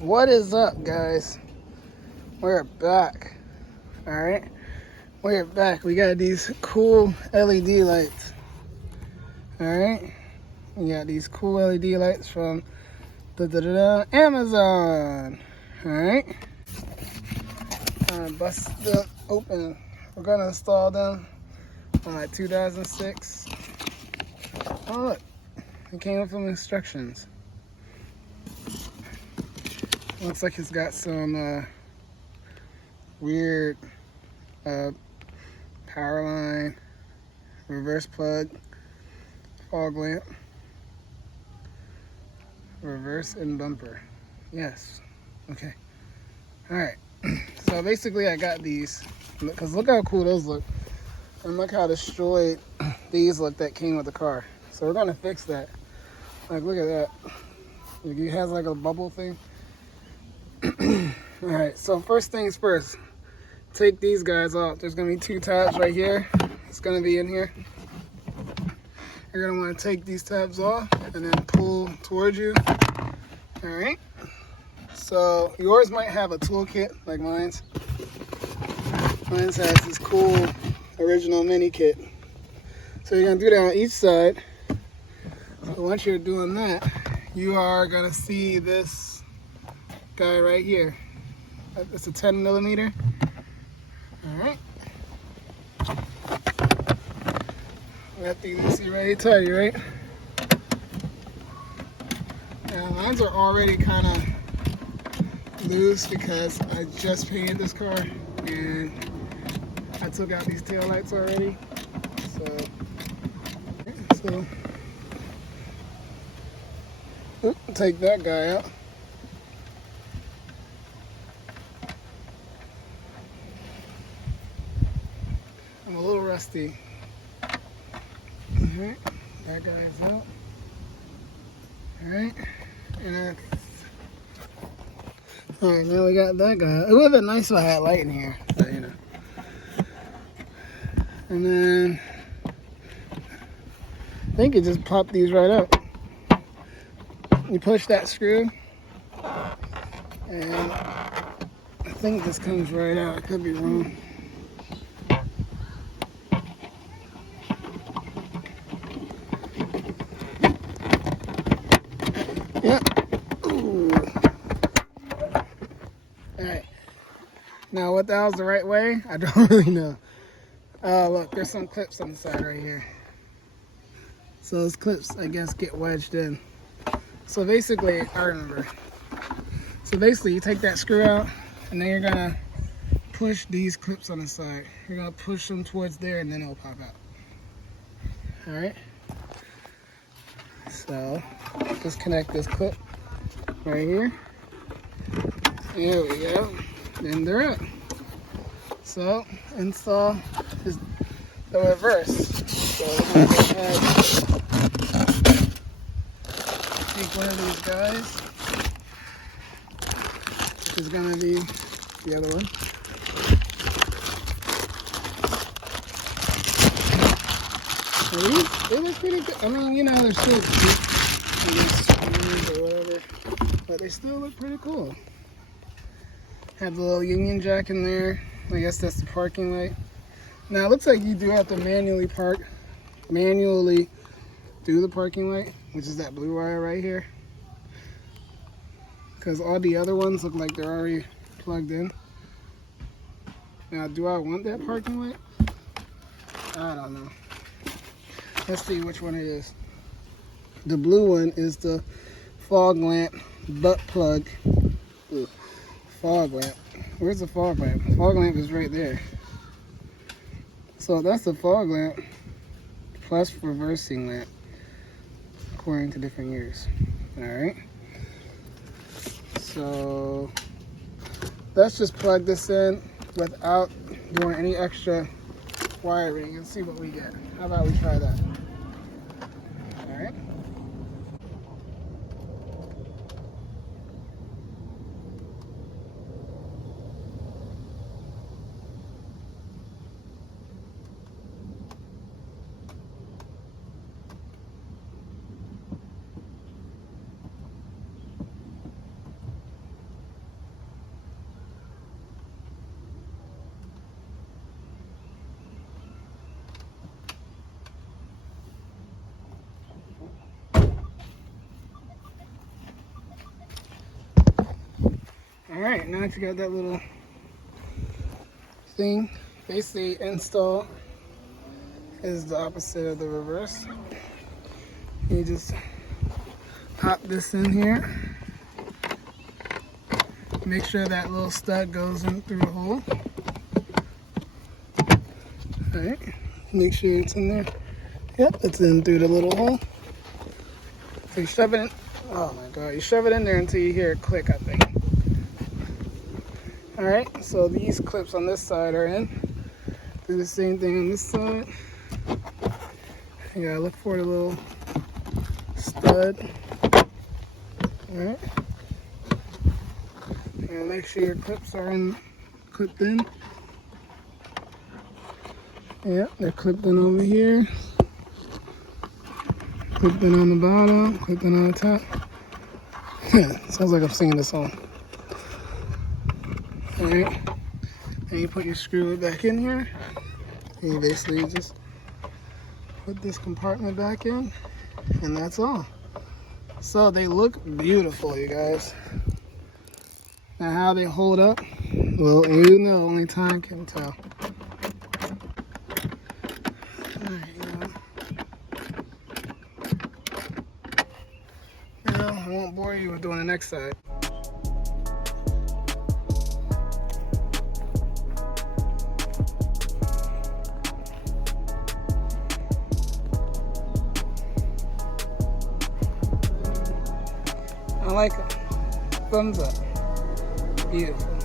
What is up, guys? We're back. Alright, we're back. We got these cool LED lights. Alright, we got these cool LED lights from Amazon. Alright, bust it open. We're gonna install them on my 2006. Oh, look, it came with some instructions. Looks like it's got some weird power line, reverse plug, fog lamp, reverse and bumper. Yes. Okay. Alright. So basically I got these because look how cool those look. And look how destroyed these look that came with the car. So we're gonna fix that. Like, look at that. It has like a bubble thing. Alright, so first things first, take these guys off. There's going to be 2 tabs right here. It's going to be in here. You're going to want to take these tabs off and then pull towards you. Alright, so yours might have a toolkit like mine's. Mine's has this cool original mini kit. So you're going to do that on each side. So once you're doing that, you are going to see this guy right here. It's a 10 millimeter. Alright. Got these ready to tell you, right? Now, mines are already kind of loose because I just painted this car and I took out these tail lights already. So take that guy out. I'm a little rusty. Alright, that guy's out. Alright, and then alright, now we got that guy. It would have been nice if I had light in here, but you know. And then I think it just popped these right up. You push that screw, and I think this comes right out. I could be wrong. Yep. Ooh. Alright. Now what the hell's the right way? I don't really know. Oh, look, there's some clips on the side right here. So those clips, I guess, get wedged in. So basically, I remember. So basically, you take that screw out, and then you're gonna push these clips on the side. You're gonna push them towards there, and then it'll pop out. Alright? So, just connect this clip right here. There we go. Then they're up. So, install the reverse. So, we're going to go ahead, take one of these guys, which is going to be the other one. Now they look pretty good. I mean, you know, they're still cute or whatever, but they still look pretty cool. Have the little Union Jack in there. I guess that's the parking light. Now it looks like you do have to manually do the parking light, which is that blue wire right here. Because all the other ones look like they're already plugged in. Now, do I want that parking light? I don't know. Let's see which one it is. The blue one is the fog lamp butt plug. Ooh. Fog lamp. Where's the fog lamp? The fog lamp is right there. So that's the fog lamp plus reversing lamp, according to different years. Alright. So let's just plug this in without doing any extra wiring and see what we get. How about we try that? Alright. Alright, now that you got that little thing, basically install is the opposite of the reverse. You just pop this in here. Make sure that little stud goes in through the hole. Alright, make sure it's in there. Yep, it's in through the little hole. So you shove it in. Oh my god, you shove it in there until you hear it click, I think. Alright, so these clips on this side are in. Do the same thing on this side. You gotta look for the little stud. Alright. And make sure your clips are clipped in. Yep, they're clipped in over here. Clipped in on the bottom, clipped in on the top. Sounds like I'm singing the song. Alright, and you put your screw back in here. And you basically just put this compartment back in, and that's all. So they look beautiful, you guys. Now how they hold up, well, you know, only time can tell. Alright, I won't bore you with doing the next side. I like it. Thumbs up. Beautiful.